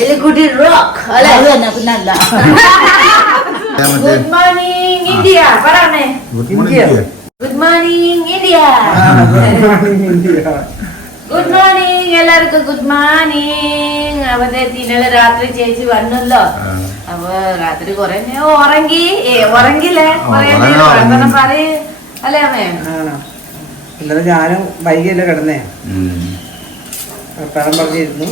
എലിക്കുട്ടി rock അല്ലെ? അത് തന്നെ പിന്നല്ല. ഗുഡ് മോർണിംഗ് ഇന്ത്യ പറയണേ. Good morning good morning India good morning എല്ലാവർക്കും ഗുഡ് മോർണിംഗ് അവന്റെ ഇന്നലെ രാത്രി ചേച്ചി വന്നല്ലോ. അപ്പൊ രാത്രി കൊറേ നേരം ഉറങ്ങി. ഏ ഉറങ്ങില്ലേ? കൊറേ നേരം പറയ്. അല്ലേ അമ്മേ? ഇന്നലെ ഞാനും വൈകിയല്ലേ കിടന്നേ. വർത്താനം പറഞ്ഞിരുന്നു.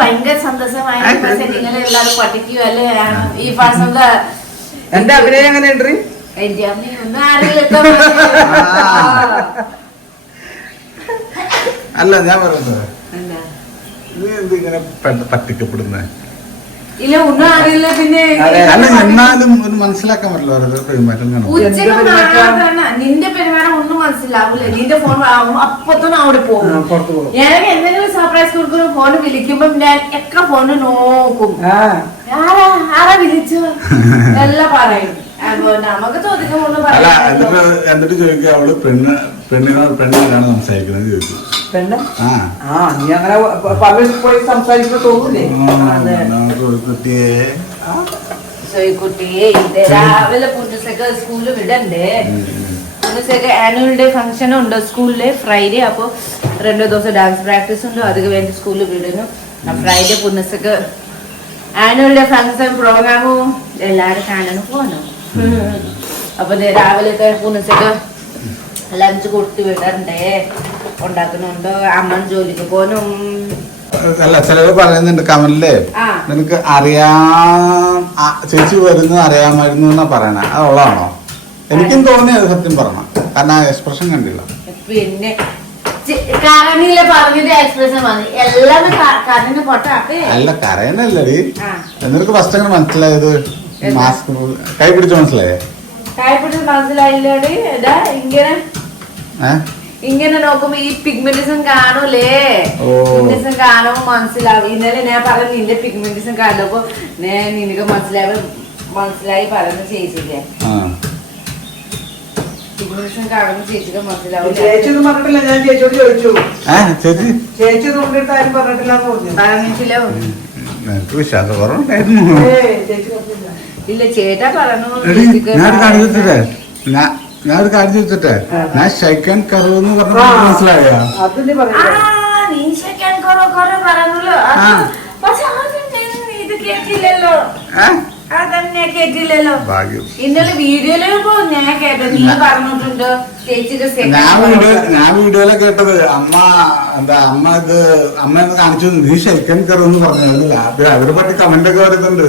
ഭയങ്കര സന്തോഷമായി എല്ലാവരും അല്ലേ? ഈ എന്റെ അഭിനയം എങ്ങനെയുണ്ട് എന്റെ അമ്മ ഒന്നും അറിയില്ല അല്ല ഞാൻ പറയുന്നത്. നീ എന്തിങ്ങനെ പറ്റിക്കപ്പെടുന്നേ? ഇല്ല ഒന്നും അറിയില്ല പിന്നെ അതെ. അല്ല എന്നാലും ഒരു മനസ്സിലാക്കാൻ പറ്റില്ല ഓരോ പെരുമാറ്റം ഉച്ചയ്ക്ക് നിന്റെ പെരുമാറ്റം ഒന്നും മനസ്സിലാവൂല. നിന്റെ ഫോൺ അപ്പത്തന്നെ അവിടെ പോകും. എനിക്ക് എന്തെങ്കിലും സർപ്രൈസ് കൊടുക്കുന്ന ഫോൺ വിളിക്കുമ്പോ ഞാൻ എത്ര ഫോണ് നോക്കും. ആരാ ആരാ വിളിച്ചു എല്ലാം പറയും. നമുക്ക് ചോദിക്കാൻ ഒന്നും അല്ല എന്നിട്ട് ചോദിക്കാൻ ചോദിക്കുക? അവൾ പെണ്ണ് പെണ്ണിനോട് പെണ്ണിനാണ് സംസാരിക്കുന്നത് ചോദിച്ചു പെണ്ണ് ആ. നീ അങ്ങനെ പല പോയി സംസാരിക്കുമ്പോ തോന്നൂലേ? അതെ. നമുക്ക് ഒരു കുട്ടിയെ കുട്ടിയെ ഇത് രാവിലെ പുണ്യസൊക്കെ സ്കൂളിൽ വിടണ്ടേ? പുണ്യസൊക്കെ ആനുവൽ ഡേ ഫംഗ്ഷൻ ഉണ്ട് സ്കൂളിൽ ഫ്രൈഡേ അപ്പോൾ രണ്ടു ദിവസം ഡാൻസ് പ്രാക്ടീസ് ഉണ്ട് അതിന് വേണ്ടി സ്കൂളിൽ വിടുന്നു. ഫ്രൈഡേ പുണ്യസൊക്കെ ആനുവൽ ഡേ ഫംഗ്ഷൻ പ്രോഗ്രാമും എല്ലാവരും കാണാൻ പോകണം അപ്പൊ രാവിലത്തെ പുണ്യസൊക്കെ ലഞ്ച് കൊടുത്ത് വിടണ്ടേ? ഉണ്ടാക്കുന്നുണ്ട്. അമ്മൻ ജോലിക്ക് പോകണം അല്ല ചിലവർ പറയുന്നുണ്ട് കമലല്ലേ ആ. നിനക്ക് അറിയാം ചേച്ചി വരുന്നത് അറിയാമായിരുന്നു എന്നാ പറയണ. അത് ഉള്ളതാണോ എനിക്കും തോന്നിയത് സത്യം പറയണം. കാരണം ആ എക്സ്പ്രഷൻ കണ്ടില്ല. പിന്നെ കരണിയിലെ പറഞ്ഞിട്ട് എക്സ്പ്രഷൻ വന്നു. എല്ലാം കരണിന് പൊട്ടാക്ക്. അല്ല കരയണല്ലേ എന്നിട്ട് നിനക്ക് ഫസ്റ്റ് അങ്ങനെ മനസ്സിലായത്? മാസ്ക് കൈ പിടിച്ച് മനസ്സിലായേ? കായപ്പിടിച്ച് മനസ്സിലായില്ലോടി? ഇതാ ഇങ്ങനെ ഏഹ് ഇങ്ങനെ നോക്കുമ്പോ ഈ പിഗ്മെന്റിസം കാണൂലേ. പിഗ്മെന്റിസം കാണുമ്പോ മനസ്സിലാവും. ഇന്നലെ ഞാൻ പറഞ്ഞു നിന്റെ പിഗ്മെന്റിസം കണ്ടപ്പോ ഞാൻ നിനക്ക് മനസ്സിലായി മനസ്സിലായി പറഞ്ഞു ചേച്ചിക്ക്. പിഗ്മെന്റിസം കാണുമ്പോ പറഞ്ഞിട്ടില്ല. ഞാൻ ചേച്ചിയോട് ചോദിച്ചു. ചേച്ചി? ചേച്ചി ഒന്നും ആരും പറഞ്ഞിട്ടില്ല നിനക്ക് ഇല്ല ചേട്ടാ പറഞ്ഞു ഞാൻ ഒരു കാര്യം ചോദിച്ചിട്ടെ? ഞാൻ ഞാൻ ഒരു കാര്യം ചോദിച്ചിട്ടെ ഞാൻ ഷൈക്കാൻ കറവ് എന്ന് പറഞ്ഞ മനസ്സിലായ ഞാൻ വീഡിയോയിൽ കേട്ടത്. അമ്മ എന്താ അമ്മ ഇത് അമ്മ എന്ന് കാണിച്ചു നീ ഷൈക്കാൻ കറവ് എന്ന് പറഞ്ഞു അത് അവരെ പറ്റി കമന്റ് ഒക്കെ വരുന്നുണ്ട്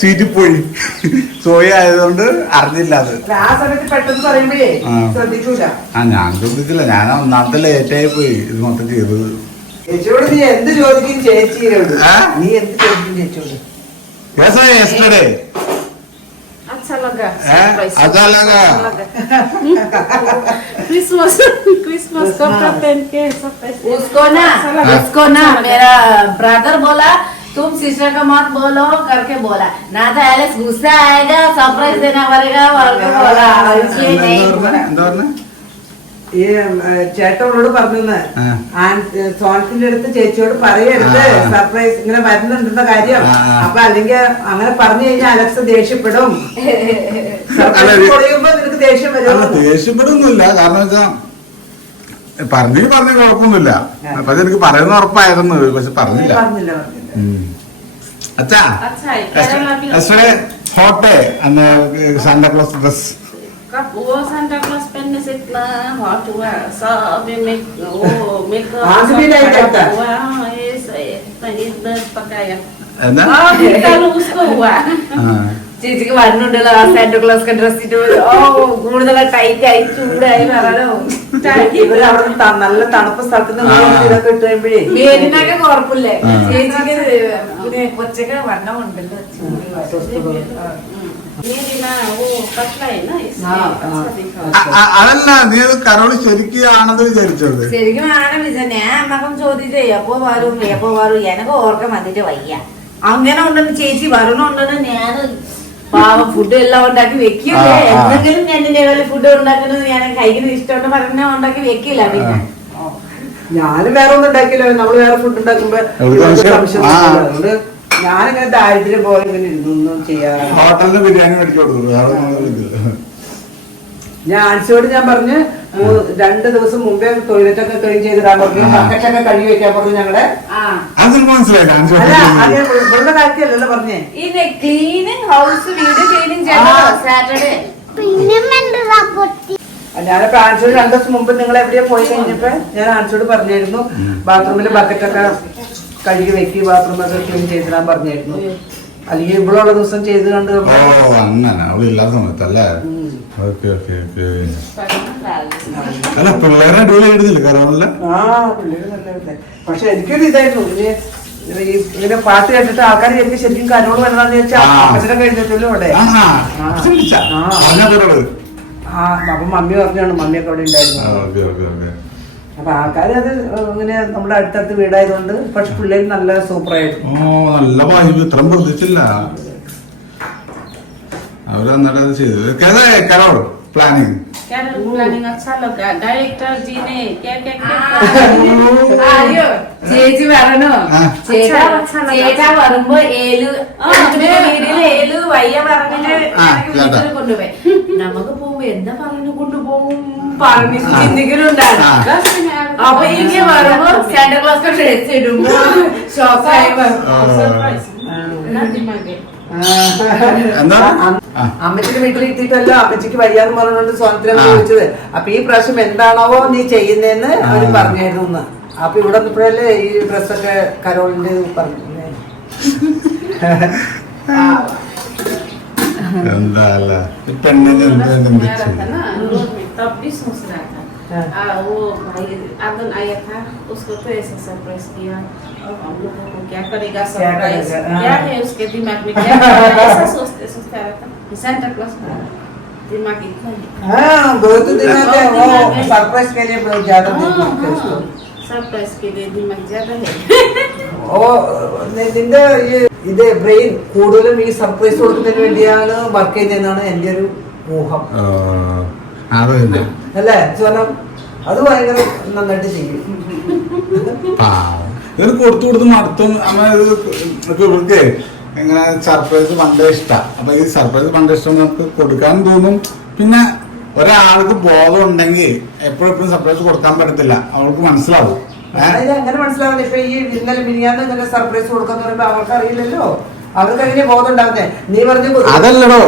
സീറ്റിൽ പോയി സോയ ആയതുകൊണ്ട് അറിഞ്ഞില്ല അത് ആ സമയത്ത് പെട്ടെന്ന് പറയുമ്പോഴേ ആ. ശ്രദ്ധിക്കൂല ആ ഞാൻ ശ്രദ്ധിച്ചില്ല ഞാൻ ഒന്നാമത്തെ ലേറ്റ് ആയി പോയി ഇത് മൊത്തം ചെയ്തത് ചേച്ചിയോട് നീ എന്ത് ചോദിക്കും ചേച്ചിയോട് ആ? നീ എന്ത് ചോദിക്കും ചേച്ചിയോട് യെസ്റ്റർഡേ अच्छा लगा हैं? surprise. अच्छा लगा? क्रिसमस क्रिसमस कपड़ा पहन के सरप्राइज उसको ना उसको ना मेरा ब्रदर बोला तुम सिस्टर का मत बोलो करके बोला ना तो एलेक्स गुस्सा आएगा सरप्राइज देना पड़ेगा बोल के बोला इसलिए नहीं बोला എന്താ പറഞ്ഞ ഈ ചേട്ടനോട് പറഞ്ഞു ആ. സോണത്തിന്റെ അടുത്ത് ചേച്ചിയോട് പറയരുത് ആ, ആ. സർപ്രൈസ് ഇങ്ങനെ വരുന്നുണ്ടെന്ന കാര്യം ആ, ആ. അപ്പൊ അല്ലെങ്കിൽ അങ്ങനെ പറഞ്ഞു കഴിഞ്ഞാൽ അലക്സ് ദേഷ്യപ്പെടും സർപ്രൈസ് അല്ല, പൊളിയുമ്പോ നിനക്ക് ദേഷ്യം അല്ല വരും ദേഷ്യപ്പെടുന്നില്ല കാരണം വെച്ചാ പറഞ്ഞു പറഞ്ഞ കുഴപ്പമൊന്നുമില്ല പക്ഷെ എനിക്ക് പറയുന്ന ഉറപ്പായിരുന്നു പക്ഷെ പറഞ്ഞില്ല அச்சா அசுர ஹாட் அந்த சாண்டா கிளாஸ் ட்ரெஸ் कब वो सांता क्लॉस पहनने से इतना हॉट हुआ सब मेक वो मेकअप आज भी नहीं करता हुआ ये इतना पकाया ना अब निकालो उसको हुआ ചേച്ചിക്ക് വരുന്നുണ്ടല്ലോ ആ സാന്റോ ക്ലാസ് ഡ്രസ് ഇട്ട് ഓ കൂടുതൽ ടൈറ്റ് ആയി ചൂടായി വരാനോ ഇവർ അവിടെ നല്ല തണുപ്പ് സ്ഥലത്ത് ഇതൊക്കെ ഇട്ട് കഴിയുമ്പോഴേ. വേദിനൊക്കെ കുഴപ്പമില്ലേ ചേച്ചിക്ക് ഒച്ചക്ക് വണ്ണം ഉണ്ടല്ലോ. അതല്ല നീ അത് കരോൾ ശരിക്കാണെന്ന് വിചാരിച്ചത്. ശരിക്കും ആണ് വിചാരിച്ചത്. ഞാൻ അമ്മക്കം ചോദിച്ചേ എപ്പോ വരും എപ്പോ വരും? എനക്ക് ഓർക്കം വന്നിട്ട് വയ്യ. അങ്ങനെ ഉണ്ടെന്ന് ചേച്ചി വരണുണ്ടെന്ന് ഞാൻ പാവം ഫുഡ് എല്ലാം ഉണ്ടാക്കി വെക്കില്ല. എന്തെങ്കിലും ഞാൻ ലെവലിൽ ഫുഡ് ഉണ്ടാക്കുന്നത് ഞാൻ കഴിക്കുന്ന ഇഷ്ടമുണ്ട്. പറഞ്ഞ ഉണ്ടാക്കി വെക്കില്ല പിന്നെ. ഞാനും വേറെ ഒന്നും ഉണ്ടാക്കില്ല നമ്മൾ വേറെ ഫുഡ് ഉണ്ടാക്കുമ്പോ. അതുകൊണ്ട് ഞാനിങ്ങനെ ദാരിദ്ര്യം പോലെ ഇങ്ങനെ ബിരിയാണി മേടിച്ചു കൊടുത്തു. ഞാൻ ആൻസിയോട് ഞാൻ പറഞ്ഞ് രണ്ട് ദിവസം മുമ്പേ ടോയ്ലറ്റ് ഒക്കെ ക്ലീൻ ചെയ്തിടാൻ പറഞ്ഞു ആ. ബക്കറ്റൊക്കെ കഴുകി വെക്കാൻ പറഞ്ഞു ഞങ്ങളുടെ ആ. മനസ്സിലായില്ല കാര്യമല്ലല്ലോ പറഞ്ഞേ. ഇത് ക്ലീനിങ് ഹൗസ് വീട് ക്ലീനിങ് ചെയ്തോ സാറ്റർഡേ ഞാനിപ്പോ ആൻസിയോട് രണ്ടു ദിവസം മുമ്പ് നിങ്ങൾ എവിടെയാ പോയി കഴിഞ്ഞപ്പോ ഞാൻ ആൻസിയോട് പറഞ്ഞായിരുന്നു ബാത്റൂമിലെ ബക്കറ്റൊക്കെ കഴുകി വെക്കി ബാത്റൂമൊക്കെ ക്ലീൻ ചെയ്തിടാൻ പറഞ്ഞായിരുന്നു. അല്ലെങ്കിൽ ഇവളുള്ള ദിവസം ചെയ്ത് കണ്ട് ഓ അങ്ങനെ. അവളില്ലാത്ത സമയത്തല്ലേ? Okay okay okay. അല്ല പിള്ളേരെ അടിപൊളി എഴുതില്ല കരോണല്ല? ആ പിള്ളേര് നല്ല. പക്ഷെ എനിക്കൊരു ഇതായിരുന്നു. ഈ ഇങ്ങനെ പാട്ട് കേട്ടിട്ട് ആൾക്കാർ എനിക്ക് ശരിക്കും കരോട് വരണമെന്ന്. അപ്പച്ചനെ കഴിഞ്ഞിട്ടല്ലോ അവിടെ? ആ അപ്പൊ മമ്മി പറഞ്ഞാണ്. മമ്മിയൊക്കെ അവിടെ ഉണ്ടായിരുന്നു. Okay okay okay. അപ്പൊ ആൾക്കാർ അത് ഇങ്ങനെ നമ്മുടെ അടുത്തടുത്ത് വീടായതുകൊണ്ട് പക്ഷെ പിള്ളേര് നല്ല സൂപ്പറായിരുന്നു ഓ നല്ല വായു. ചേച്ചി പറഞ്ഞോ ചേട്ടാ പറയുമ്പോ ഏലു ഏലു വയ്യ പറഞ്ഞിട്ട് കൊണ്ടുപോയി. നമുക്ക് പോവുമ്പോ എന്താ പറഞ്ഞു കൊണ്ടു പറഞ്ഞ് അപ്പൊ എനിക്ക് വരുമ്പോ സാന്റാ ക്ലാസ് ഡ്രസ് ഇടുമ്പോ ഷോക്കായി അമ്മച്ചിന്റെ വീട്ടിൽ എത്തിയിട്ടല്ലോ. അമ്മച്ചിക്ക് വയ്യാന്ന് പറഞ്ഞുകൊണ്ട് സ്വാതന്ത്ര്യം ചോദിച്ചത്. അപ്പൊ ഈ പ്രാവശ്യം എന്താണോ നീ ചെയ്യുന്നേന്ന് അവർ പറഞ്ഞായിരുന്നു അപ്പൊ ഇവിടെ വന്നപ്പോഴല്ലേ ഈ ഡ്രസ്സൊക്കെ കരോളിന്റെ പറഞ്ഞു എന്താ പെണ്ണിന് എന്താ എന്ത് मेरा था ചെയ്യും? ना रोड में तब भी सोच रहा था हाँ। आ, वो भाई आदन आया था उसको तो ऐसा सरप्राइज किया अब हम लोगों को क्या करेगा सरप्राइज करेगा, हाँ। क्या है उसके दिमाग में क्या है? ऐसा सोचते सोचते आ रहा था सेंटा क्लास दिमाग इतना ही हाँ बहुत दिमाग है वो बहुत दिमाग है। सरप्राइज के लिए बहुत ज्यादा हाँ, दिमाग है उसको। हाँ, सरप्राइज के लिए दिमाग ज्यादा है ഓ നി- നിന്റെ ഈ ഇത് ബ്രെയിൻ കൂടുതലും ഈ സർപ്രൈസ് കൊടുക്കുന്നതിന് വേണ്ടിയാണ് വർക്ക് ചെയ്യുന്നതെന്നാണ് എന്റെ ഒരു ഊഹം ഓ, അത് തന്നെ. അല്ലേ സ്വനം അത് ഭയങ്കര നന്നായിട്ട് ചെയ്യും. പാവം. ഇത് കൊടുത്തു കൊടുത്ത് അമ്മ ഇത് ഇവർക്ക് ഇങ്ങനെ സർപ്രൈസ് പണ്ടേ ഇഷ്ടാ. അപ്പൊ ഈ സർപ്രൈസ് പണ്ടേ ഇഷ്ടം നമുക്ക് കൊടുക്കാൻ തോന്നും. പിന്നെ ഒരാൾക്ക് ബോധം ഉണ്ടെങ്കിൽ എപ്പോഴെപ്പോഴും സർപ്രൈസ് കൊടുക്കാൻ പറ്റത്തില്ല. അവൾക്ക് മനസ്സിലാവും. അങ്ങനെ മനസ്സിലാവില്ല ഇപ്പൊ ഈ ഇന്നലെ മിനിയാന്ന് ഇങ്ങനെ സർപ്രൈസ് കൊടുക്കാന്ന് പറയുമ്പോ അവൾക്ക് അറിയില്ലല്ലോ അവർക്ക് ബോധം ഉണ്ടാവുന്നേ? നീ പറഞ്ഞു അതല്ലടോ.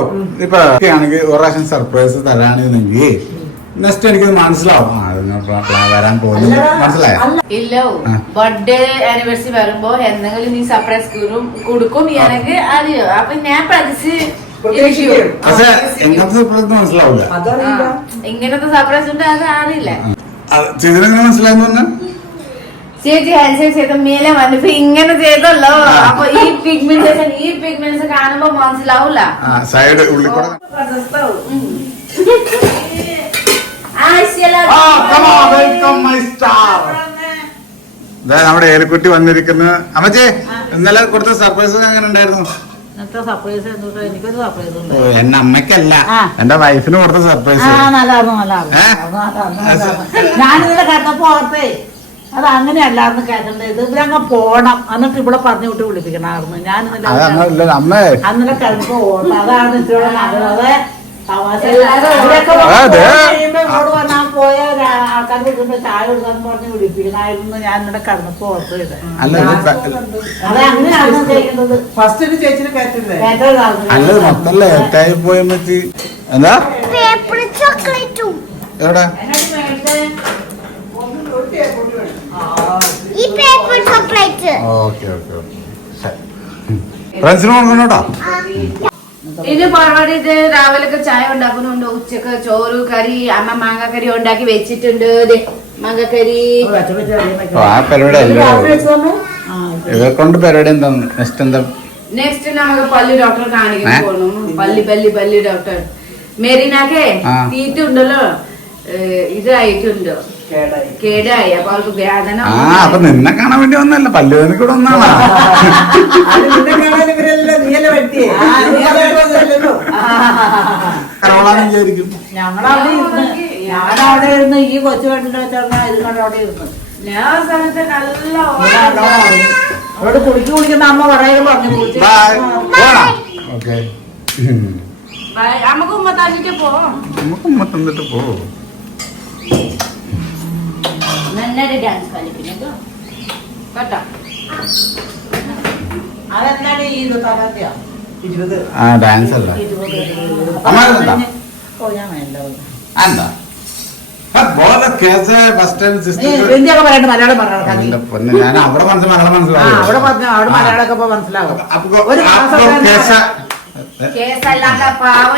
ഇപ്പൊ ആണെങ്കിൽ ഒരു പ്രാവശ്യം സർപ്രൈസ് തരാണെങ്കിൽ നെക്സ്റ്റ് എനിക്ക് മനസ്സിലാവും. വരാൻ പോകുന്നു. മനസ്സിലായോ. ഇല്ലോ. ബർത്ത്ഡേ ആനിവേഴ്സറി വരുമ്പോ എന്തെങ്കിലും നീ സർപ്രൈസ് കൊടുക്കും എനിക്ക് അറിയോ? അപ്പൊ ഞാൻ പഠിച്ച് ഇങ്ങനത്തെ സർപ്രൈസ് ഉണ്ട് അത് അറിയില്ല. ചെയ്തിനെങ്ങനെ മനസ്സിലായെന്ന് പറഞ്ഞാൽ ചേച്ചി ഹാൻഡ്ഷേക്ക് ചെയ്ത മേലെ വന്നിപ്പോ ഇങ്ങനെ ചെയ്തല്ലോ. അപ്പൊ ഈ പിഗ്മെന്റേഷൻ ഈ പിഗ്മെന്റ്സ് കാണുമ്പോ മനസ്സിലാവൂല. സൈഡ് ഉള്ളിൽ കൂടെ നമ്മുടെ ഏലിക്കുട്ടി വന്നിരിക്കുന്നത് അമ്മച്ചേ ഇന്നലെ കൊടുത്ത സർപ്രൈസ് എങ്ങനെ ഉണ്ടായിരുന്നു? എന്റെ അമ്മക്കല്ല. എന്റെ വൈഫിന് കൊടുത്ത സർപ്രൈസ് ഞാനിന്നലെ കണ്ടപ്പോ ഓർത്തേ അത് അങ്ങനെയല്ലായിരുന്നു ഇവിടെ ഇവരങ്ങ് പോണം. എന്നിട്ട് ഇവിടെ പറഞ്ഞു വിട്ട് വിളിപ്പിക്കണമായിരുന്നു. ഞാൻ അന്നലെ കിടന്നപ്പോ ഓർത്ത് അതാണ് നല്ലത്. പറഞ്ഞു വിളിപ്പിക്കണായിരുന്നു ഞാൻ മൊത്തം ലേറ്റായി പോയ മച്ചി എന്താ? പേപ്പർ ചോക്ലേറ്റും. എവിടെ ഈ പേപ്പർ ചോക്ലേറ്റ് ഓക്കെ ഓക്കെ ഫ്രണ്ട്സിന് കൊടുക്കണോട്ടോ ഇത് പരിപാടിയിട്ട് രാവിലൊക്കെ ചായ ഉണ്ടാക്കുന്നുണ്ട്. ഉച്ചയ്ക്ക് ചോറ് കറി അമ്മ മാങ്ങ കറി ഉണ്ടാക്കി വെച്ചിട്ടുണ്ട്. ഓ, ആ പരിപാടി ഇവരെ കൊണ്ട് പരിപാടി എന്താ? നെക്സ്റ്റ് എന്താ? നെക്സ്റ്റ് നമുക്ക് പല്ലി ഡോക്ടർ കാണിക്കാൻ? പോകണം പല്ലി പല്ലി പല്ലി ഡോക്ടർ മെരീനാക്കെ ആ. തീറ്റുണ്ടല്ലോ ഇതായിട്ടുണ്ട്. കേടായി. കേടായി. അപ്പൊ അവർക്ക് വേദന ആ അപ്പൊ നിന്നെ കാണാൻ വേണ്ടി വന്നല്ല പല്ലുവേദന കൂടെ ഒന്നാണ് ഞങ്ങളവിടെ ഇരുന്ന് ഞാനവിടെ ഇരുന്ന് ഈ കൊച്ചു വേണ്ടി വെച്ചാൽ ഇത് കണ്ട് അവിടെ ഇരുന്ന്. ഞാൻ സ്ഥലത്തെ സമയത്ത് നല്ല അവിടെ ഉറക്കം. കുടിക്കുന്ന അമ്മ പറയുക പറഞ്ഞു. നമുക്ക് ഉമ്മത്താജിക്ക് പോവാം നമുക്ക് ഉമ്മ തന്നിട്ട് പോ. നന്നായിട്ട് ഡാൻസ് കളിക്കുന്നു കേട്ടോ? അതെന്താണ് ഈ തലത്തിയോ ആ ഡാൻസ് അല്ല. ഞാൻ വേണ്ട. എന്താ? ബോല കേസ് ഫസ്റ്റ് ടൈം നീ സിസ്റ്റർ ഹിന്ദിയൊക്കെ പറയണ്ട? മലയാളം പറഞ്ഞാൽ എന്റെ പൊന്നെ ഞാൻ അവിടെ ആ അവിടെ മനസ്സിലാവും. ഒരു മാസം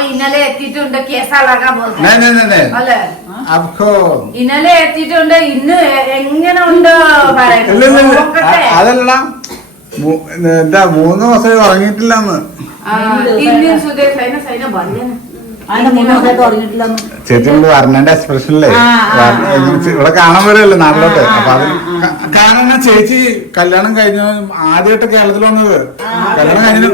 ഇന്നലെ എത്തിയിട്ടുണ്ട്. കേസല്ലാക്കാൻ ഇന്ന് എങ്ങനെ ഉണ്ട് അതല്ല എന്താ മൂന്ന് ദിവസമായി ഉറങ്ങിയിട്ടില്ലെന്ന്. ചേച്ചിയോട് വർണന്റെ എക്സ്പ്രഷനില്ലേ ഇവിടെ കാണാൻ വരല്ലേ നാട്ടിലോട്ട്? അപ്പൊ അത് കാരണം ചേച്ചി കല്യാണം കഴിഞ്ഞ ആദ്യമായിട്ട് കേരളത്തിൽ വന്നത്? കല്യാണം കഴിഞ്ഞു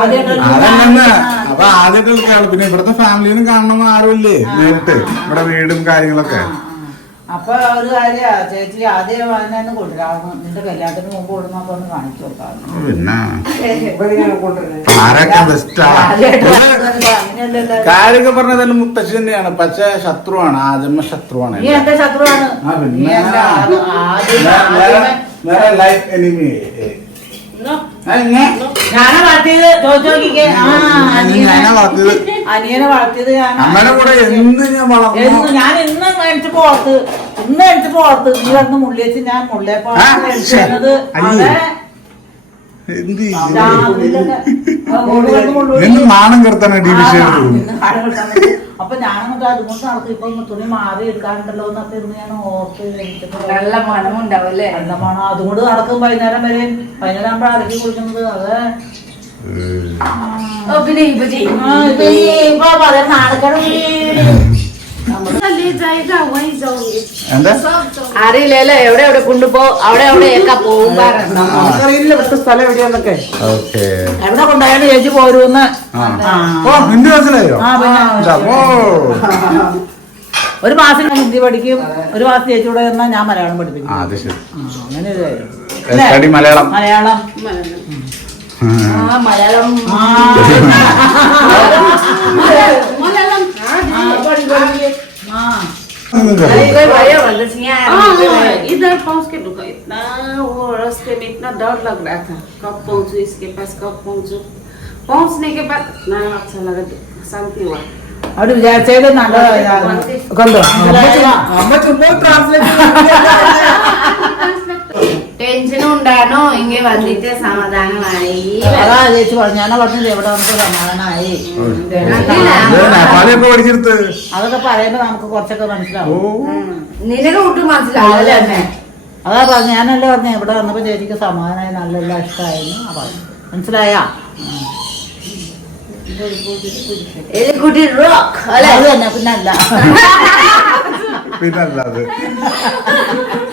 അതല്ലെന്ന് അപ്പൊ ആദ്യമായിട്ട് കേരളം പിന്നെ ഇവിടുത്തെ ഫാമിലിനും കാണണം ആരുമില്ലേ? നേരിട്ട്. ഇവിടെ വീടും കാര്യങ്ങളൊക്കെ. അപ്പൊ ഒരു കാര്യം ചേച്ചി ആദ്യം അതിനെ കൊണ്ടുവരാം. നിന്റെ കല്യാണത്തിന് മുമ്പ് ഒന്ന് കാണിച്ചു കൊടുക്കാം. പിന്നെ. കാര്യമൊക്കെ പറഞ്ഞതെല്ലാം മുത്തശ്ശി തന്നെയാണ്. പക്ഷെ ശത്രുവാണ്. ആജന്മ ശത്രുവാണ് നീ എന്റെ ശത്രുവാണ്? ആ, എന്റെ വേറെ ലൈഫ് എനിമി ഞാനാ വളർത്തിയത്? ആ ഞാനാ അനിയനെ. വളർത്തിയത്. അനിയനെ വളർത്തിയത് ഞാൻ. അമ്മയുടെ കൂടെ എന്ത് ഞാൻ വളർന്നു? എന്ന് ഞാൻ ഇന്ന് മേടിച്ച് പോർത്ത് ഇന്ന് മേടിച്ച് പോർത്ത് നീ വന്ന് മുള്ളിയച്ച് ഞാൻ മുള്ളിയപ്പോ അതെ എന്ത് നാണം കെടുത്താണ് ഡി വിഷയം അപ്പൊ ഞാനങ്ങോട്ട് അതുകൊണ്ട് നടക്കും. ഇപ്പൊ തുണി മാറി എടുക്കാറുണ്ടല്ലോ എന്നൊക്കെ ഇരുന്ന് ഞാൻ ഓർത്ത് നല്ല മണം ഉണ്ടാവും അല്ലേ? മണം. അതുകൊണ്ട് നടക്കും വൈകുന്നേരം വരെ. വൈകുന്നേരം ആകുമ്പോൾ അരക്കി കുളിക്കുന്നത്. അതെ. പിന്നെ ഇപ്പൊ ചെയ്യും. അറിയില്ലല്ലോ? എവിടെ എവിടെ കൊണ്ടുപോ അവിടെ എവിടെയൊക്കെ സ്ഥലം എവിടെയാന്നൊക്കെ. ഓക്കെ. എവിടെ കൊണ്ടായാലും ചേച്ചി പോരൂന്ന്. ഓ ഹിന്ദി മനസ്സിലായോ ഒരു മാസം ഞാൻ ഹിന്ദി പഠിക്കും. ഒരു മാസം ചേച്ചി കൂടെ എന്നാൽ ഞാൻ മലയാളം പഠിപ്പിക്കും. അങ്ങനെ ഒരു മലയാളം? മലയാളം. ആ. മലയാളം. इधर पहुँच के इतना वो रास्ते में इतना डर लग रहा था कब पहुंचू इसके पास कब पहुंचू पहुँचने के बाद इतना अच्छा लगा शांति हुआ అడు చేయలేదు ടെൻഷനും ഉണ്ടാണോ ഇങ്ങനെ വന്നിട്ട് സമാധാനമായി. അതാ ചേച്ചി പറഞ്ഞു ഞാനാ പറഞ്ഞത് എവിടെ വന്നിട്ട് സമാധാനമായി. നേപ്പാളിയൊക്കെ പഠിച്ചെടുത്ത്. അതൊക്കെ പറയുമ്പോ നമുക്ക് കുറച്ചൊക്കെ മനസ്സിലാവും. നിനക്ക് ഒട്ടും മനസ്സിലാവും അതാ പറഞ്ഞു ഞാനല്ലേ പറഞ്ഞു ഇവിടെ വന്നപ്പോ ചേച്ചിക്ക് സമാധാനമായി നല്ല ഇഷ്ടമായിരുന്നു ആ പറഞ്ഞു. മനസ്സിലായാ? എലിക്കുട്ടി റോക്ക് അല്ലേ? അത് തന്നെ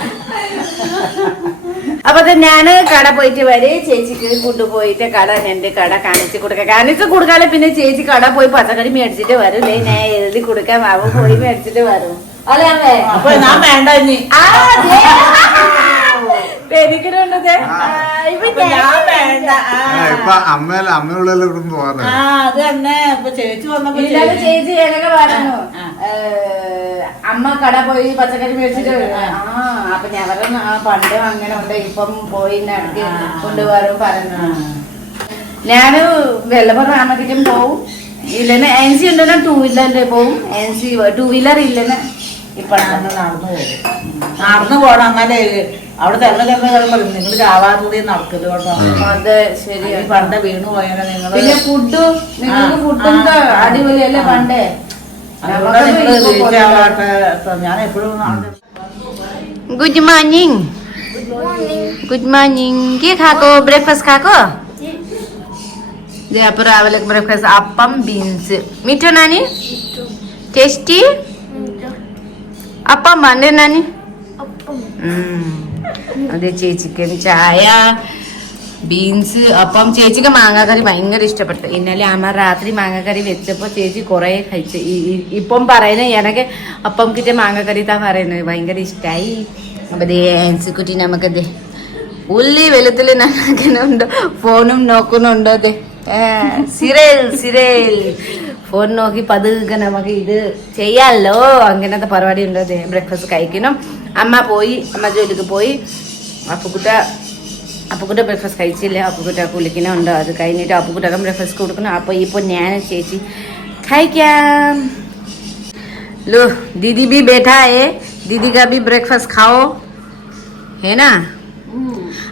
അപ്പൊ ഞാൻ ഞാൻ കട പോയിട്ട് വരെ ചേച്ചിക്ക് കൊണ്ടുപോയിട്ട് കട എന്റെ കട കാണിച്ചു കൊടുക്കാം. കാണിച്ചു കൊടുക്കാതെ പിന്നെ ചേച്ചി കട പോയി പച്ചക്കറി മേടിച്ചിട്ട് വരും. ഞാൻ എഴുതി കൊടുക്കാൻ അവൻ പോയി മേടിച്ചിട്ട് വരും. അല്ലേ അമ്മേ? അപ്പൊ ഞാൻ വേണ്ട ഇനി. ആ, ദേ. എനിക്കുണ്ട് ദേ. ആ, ഇപ്പൊ അപ്പൊ ഞാൻ വേണ്ട. ഇപ്പൊ അമ്മയല്ല അമ്മയുള്ള ഇവിടെ ആ അത് തന്നെ. ഇപ്പൊ ചേച്ചി വന്നപ്പോ ഇന്നലെ ചേച്ചി ചേച്ചി പറഞ്ഞു ഏഹ്, അമ്മ കട പോയി പച്ചക്കറി മേടിച്ചിട്ട് വരും. ആ അപ്പൊ ഞാൻ പറഞ്ഞു ആ പണ്ടും അങ്ങനെ ഉണ്ട് ഇപ്പം പോയി നടത്തി കൊണ്ടുപോകാറും കൊണ്ടുവരും പറഞ്ഞു. ഞാൻ വെള്ളപ്പുറം രാമക്കിറ്റും പോവും. ഇല്ലെന്ന് എൻ സി ഉണ്ടെന്ന് ടൂ വീലറിൽ പോവും. എൻ സി ടൂ വീലർ ഇല്ലെന്ന്. ഇപ്പൊ അങ്ങനെ നടന്നു പോകും നടന്നു പോണം അങ്ങനെ അവിടെ ചെറുന്ന ചെറുന്ന കിടന്നു നിങ്ങൾ ചാവാറുകൂടി നടക്കല് കേട്ടോ അത് ഈ ശരിയാണ് പണ്ട് വീണു പോയാലോ നിങ്ങള് പിന്നെ ഫുഡ് നിങ്ങൾക്ക് ആ, ഫുഡും ആ, അടിപൊളിയല്ലേ ആ. പണ്ടേ അതുകൊണ്ട് നിങ്ങള് വീഴ്ചയാവാട്ടെ ഞാൻ എപ്പോഴും गुड मर्निङ गुड मर्निङ के खाएको ब्रेकफास्ट खाएको यहाँ पर आवेलेको ब्रेकफास्ट अप्पम बिन्स मिठो नानी टेस्टी അപ്പം അല്ലേ നാനി അതെ ചേച്ചിക്ക് ചായ ബീൻസ് അപ്പം ചേച്ചിക്ക് മാങ്ങാക്കറി ഭയങ്കര ഇഷ്ടപ്പെട്ടു. ഇന്നലെ അമ്മ രാത്രി മാങ്ങാക്കറി വെച്ചപ്പോൾ ചേച്ചി കുറേ കഴിച്ചു. ഇപ്പം പറയുന്നത് എനക്ക് അപ്പം കിട്ടിയ മാങ്ങാക്കറി താ പറയുന്നത്. ഭയങ്കര ഇഷ്ടായി. അപ്പൊ ദേ ആൻസിക്കുട്ടി നമുക്കത് ഉള്ളി വെളുത്തിൽ നന്നാക്കുന്നുണ്ടോ ഫോണും നോക്കുന്നുണ്ടോ. അതെ സിരേൽ സിരേൽ ഫോൺ നോക്കി പതുക്കെ നമുക്ക് ഇത് ചെയ്യാമല്ലോ അങ്ങനത്തെ പരിപാടി ഉണ്ട് അതെ ബ്രേക്ക്ഫാസ്റ്റ് കഴിക്കണം അമ്മ പോയി അമ്മ ജോലിക്ക് പോയി അപ്പുക്കുട്ട അപ്പുക്കുട്ട ബ്രേക്ക്ഫാസ്റ്റ് കഴിച്ചില്ല അപ്പുക്കുട്ട കുളിക്കണമുണ്ട് അത് കഴിഞ്ഞിട്ട് അപ്പുക്കുട്ടൊക്കെ ബ്രേക്ക്ഫാസ്റ്റ് കൊടുക്കണം അപ്പോൾ ഇപ്പോൾ ഞാൻ ചേച്ചി കഴിക്കാം लो दीदी भी बैठा है दीदी का भी ब्रेकफास्ट खाओ है ना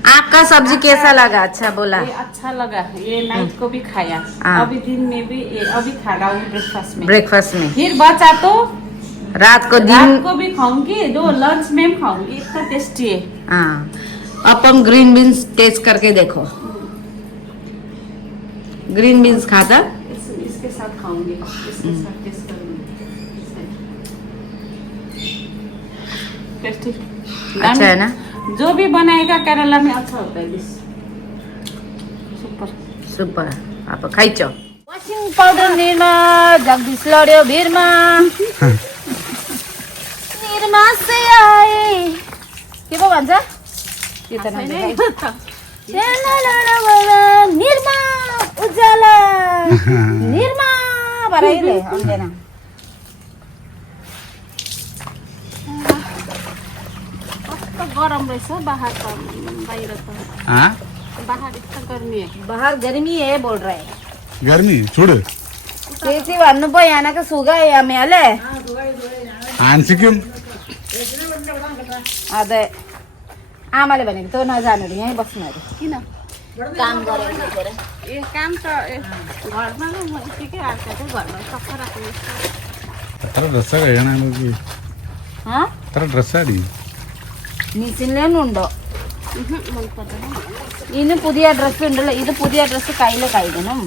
आपका सब्ज़ी कैसा लगा? अच्छा बोला। ये अच्छा लगा। ये नाइट को भी खाया। हाँ। अभी दिन में भी ये अभी खा रहा हूँ ब्रेकफास्ट में। ब्रेकफास्ट में। फिर बचा तो रात को दिन रात को भी खाऊँगी जो लंच में खाऊँगी। इतना टेस्टी है। हाँ। अपन ग्रीन बीन्स टेस्ट करके देखो। ग्रीन बीन्स खाता? इस, इसके साथ खाऊँगी। इसके साथ टेस्ट करूँगी। अच्छा है ना? जो भी बनाएगा केरला में अच्छा होता है सुपर सुपर आप खाइचो। वाशिंग पाउडर निर्मा जगदीश लड्यो भिरमा निर्मा से आए। के पो भन्छ? त्यो त। निर्मा उज्याला। निर्मा भराइले आउँदैन। कस्तो गरम रहेछ बाहिर त बाहिर त हाँ बाहिर यस्तो गर्मी है बाहर गर्मी है बोल रहे गर्मी ചൂട് ചേച്ചി വന്നപ്പോ ഞാനൊക്കെ സുഖമായി അമ്മ അല്ലേ ആൻസിക്കും അതെ आमाले भनेको तँ नजानु अरे यहीँ बस्नु अरे किन काम गरेर गरेर ए काम त ए, घरमा नै म यतिकै हाल्छ चाहिँ घरमा सफा राख्नु എത്ര ഡ്രസ്സാ കഴിയണേ മിസിനിലുണ്ടോ ഇന്ന് പുതിയ ഡ്രസ്സ് ഉണ്ടല്ലോ. ഇത് പുതിയ ഡ്രസ്സ് കയ്യിൽ കഴിക്കണം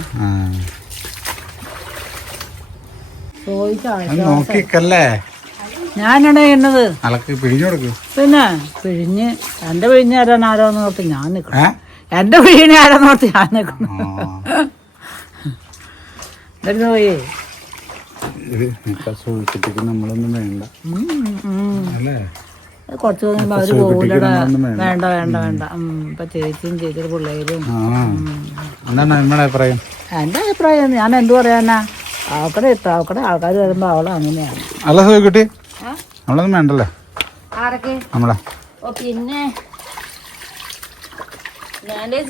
നോക്കിക്കല്ലേ? ഞാനാണ് എണ്ണത് പിന്നെ പിഴിഞ്ഞ് എന്റെ പിഴിഞ്ഞ് ആരാണ് ആരോന്ന് ഓർത്ത് ഞാൻ നിൽക്കണം. എന്റെ പിഴിഞ്ഞ് ആരാന്ന് ഓർത്ത് ഞാൻ നിൽക്കണം. പോയേ? നമ്മളൊന്നും വേണ്ട. അല്ലേ? കുറച്ച് കഴിയുമ്പോൾ അവർ പോകൂലടാ വേണ്ട വേണ്ട. വേണ്ട ഇപ്പൊ ചേച്ചിയും ചേച്ചിയുടെ പിള്ളേരും. എന്റെ അഭിപ്രായം ഞാൻ എന്തു പറയാനാ അവക്കടെ ഇത്ര അവക്കടെ ആൾക്കാർ വരുമ്പോ അവളെ അങ്ങനെയാണ്. അല്ല സോക്കുട്ടി നമ്മളൊന്നും വേണ്ടല്ലോ? നമ്മളെ. പിന്നെ.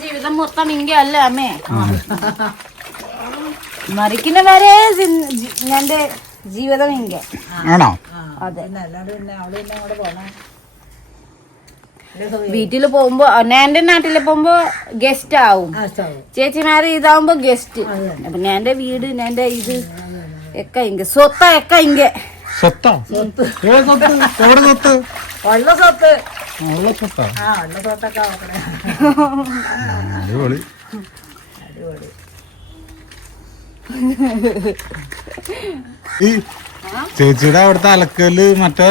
ജീവിതം മൊത്തം ഇങ്ങനെ അല്ലേ അമ്മേ മരിക്കുന്ന വരെ ജീവിതം ഇങ്ങനെ ആണോ? അതെ. അല്ലാണ്ട് പിന്നെ അവൾ പിന്നെ അങ്ങോട്ട് പോണേ. വീട്ടിൽ പോകുമ്പോ എന്റെ നാട്ടിൽ പോകുമ്പോ ഗസ്റ്റ് ആവും. ചേച്ചിമാര് ഇതാവുമ്പോ ഗസ്റ്റ് അപ്പൊ എന്റെ വീട് എന്റെ ഇത് എക്ക ഇങ്ക സ്വത്ത? എക്ക ഇങ്ക സ്വത്താ? എവിടെ സ്വത്ത്? ഉള്ള സ്വത്ത്. ഉള്ള സ്വത്താ. ആ ഉള്ള സ്വത്തൊക്കെ അവക്കടെ ആ, അടിപൊളി ഈ ചേച്ചിയുടെ അവിടുത്തെ അലക്കല് മറ്റേ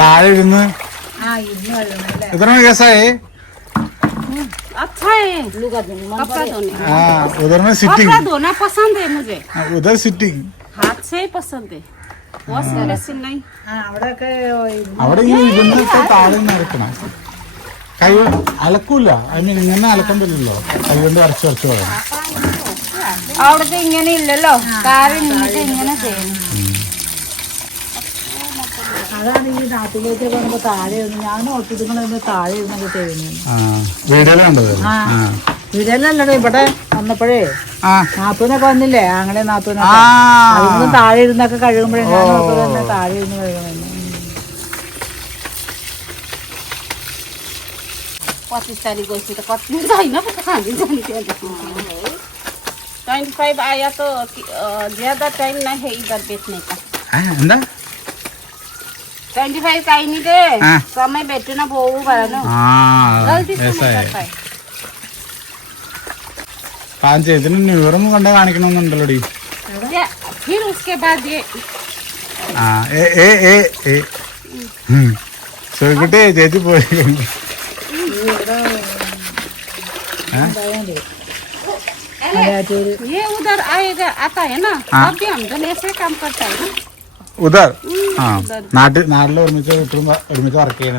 താഴെ ഇരുന്ന് ആ ഇന്ന് കഴിയണല്ലേ എത്ര കേസായി अच्छा है कपड़ा धोने ആ ഉദർ में सिटिंग कपड़ा धोना पसंद है मुझे उधर सिटिंग हाथ से ही पसंद है वॉश मशीन नहीं ആ അവിടെയൊക്കെ അവിടെ ഇങ്ങനെ ഇരുന്നിട്ട് താഴെ നടക്കണം കൈ അലക്കൂല ഐ മീൻ ഇങ്ങനെ അലക്കാൻ പറ്റില്ലല്ലോ കൈ കൊണ്ട് വരച്ച് വരച്ച് പോകണം അവിടുത്തെ ഇങ്ങനെ ഇല്ലല്ലോ കാര്യം നിന്നിട്ട് ഇങ്ങനെ ചെയ്യണം അതാണ് ഈ നാട്ടിലേക്ക് വന്നപ്പോ താഴെ ഒന്ന് ഞാൻ ഒട്ടിട്ടുങ്ങൾ താഴെ ഇരുന്നൊക്കെ ചെയ്യുന്നു ആ വീഡിയോയിൽ കണ്ടത് ആ വീടല്ലല്ലോ ഇവിടെ വന്നപ്പോഴേ ആ നാത്തൂനൊക്കെ വന്നില്ലേ അങ്ങനെ നാത്തൂനൊക്കെ ആ. അതൊന്നും താഴെ ഇരുന്നൊക്കെ കഴുകുമ്പോഴേ ഞാൻ ഓർത്തു തന്നെ താഴെ ഇരുന്ന് കഴുകണമെന്ന് पच्चिस तारिक गएपछि त कति छैन पो त हामी जाने ट्वेन्टी फाइभ आया तो कि- अ, ज्यादा टाइम नहीं है इधर बेचने का ഏ, എന്താ ട്വന്റി ഫൈവ് കഴിഞ്ഞിട്ട് ആ. സമയം പറ്റുന്ന പോവൂ പറഞ്ഞു ആ जल्दी से രസായി. नहीं कर पाए താൻ ചേച്ചിന് ന്യൂ ഇയറും കൊണ്ട് കാണിക്കണമെന്നുണ്ടല്ലോ ഡി क्या- फिर उसके बाद ये ആ ഏ ഏ ഏ ഏ ചോദിക്കട്ടെ ചേച്ചി പോയി മലയാറ്റൂര് ये उधर आएगा आता है ना हाँ। तब भी हम दोनों ऐसे काम करता है ना ഉദർ ആ നാട്ടിൽ നാട്ടിൽ ഒരുമിച്ച് വീട്ടിലും വ- ഒരുമിച്ച് വർക്ക് ചെയ്യണ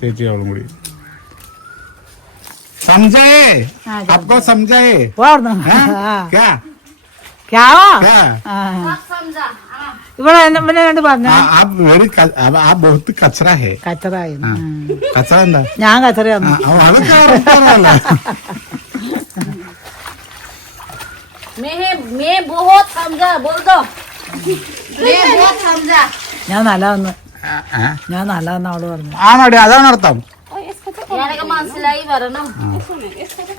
ചേച്ചി അവളും കൂടി സംജയേ അപ്പോ സംജയേ പോർന്നു हाँ? क्या ക്യാവാ क्या ഇവിടെ എന്നെ പിന്നെ കണ്ട് പറഞ്ഞു आ- आप वेरी क- आप आप बहुत कचरा है കച്ചറായി ആ. കച്ചറ എന്താ ഞാൻ കച്ചറയാന്നു ആ, അവ- അതൊക്കെ ഞാൻ നല്ലതെന്ന് ആ, ആ. ഞാൻ നല്ലതെന്ന് അവള് പറഞ്ഞു ആണോടി അതാണ് അർത്ഥം ഞാനൊക്കെ മനസ്സിലായി വരണം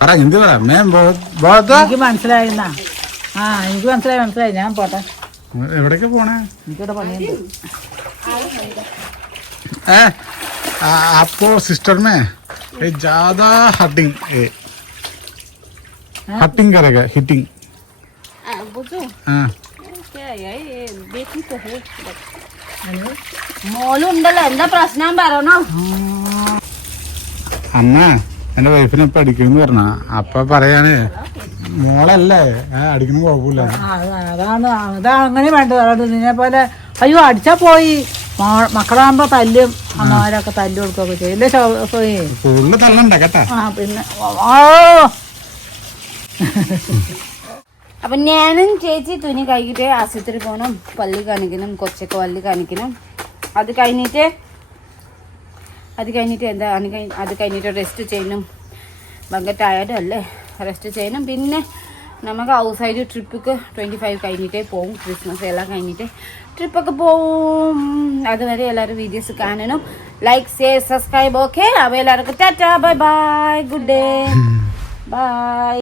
പറ ഹിന്ദി പറ मैं बहुत बहुत എനിക്ക് മനസ്സിലായിന്നാ ആ എനിക്ക് മനസ്സിലായി മനസ്സിലായി ഞാൻ പോട്ടെ എവിടേക്ക് പോണേ എനിക്കിവിടെ പണിയുണ്ട് ए, आ, आपको सिस्टर में ये ज्यादा हटिंग हटिंग करेगा हिटिंग છું ah. അമ്മ എന്റെ വൈഫിനെ ഇപ്പൊ അടിക്കുന്നു പറഞ്ഞ. അപ്പ പറയാനേ മോളല്ലേ? അടിക്കുന്ന കുഴപ്പമില്ല. അതാണ് അതാണ് അങ്ങനെ വേണ്ടത്. നിന്നെ പോലെ അയ്യോ അടിച്ചാ പോയി. മക്കളാകുമ്പോ തല്ലും. അമ്മമാരൊക്കെ തല്ലു കൊടുക്കുകയൊക്കെ ചെയ്യും. പിന്നെ ഓ. അപ്പൊ ഞാനും ചേച്ചി തുണി കഴിഞ്ഞിട്ട് ആശുപത്രി പോകണം പല്ല് കാണിക്കണം കൊച്ചൊക്കെ പല്ല് കാണിക്കണം. അത് കഴിഞ്ഞിട്ട് അത് കഴിഞ്ഞിട്ട് എന്താ? അത് കഴിഞ്ഞിട്ട് റെസ്റ്റ് ചെയ്യണം. ഭയങ്കര ടയർഡ് അല്ലേ? റെസ്റ്റ് ചെയ്യണം. പിന്നെ നമുക്ക് ഔട്ട് സൈഡ് ട്രിപ്പൊക്കെ ട്വന്റി ഫൈവ് കഴിഞ്ഞിട്ടേ പോവും. ക്രിസ്മസ് എല്ലാം കഴിഞ്ഞിട്ട് ട്രിപ്പൊക്കെ പോവും. അതുവരെ എല്ലാവരും വീഡിയോസ് കാണണം. ലൈക്ക് ഷെയർ സബ്സ്ക്രൈബ് ഓക്കെ അപ്പോൾ എല്ലാവർക്കും tata. Bye bye good day bye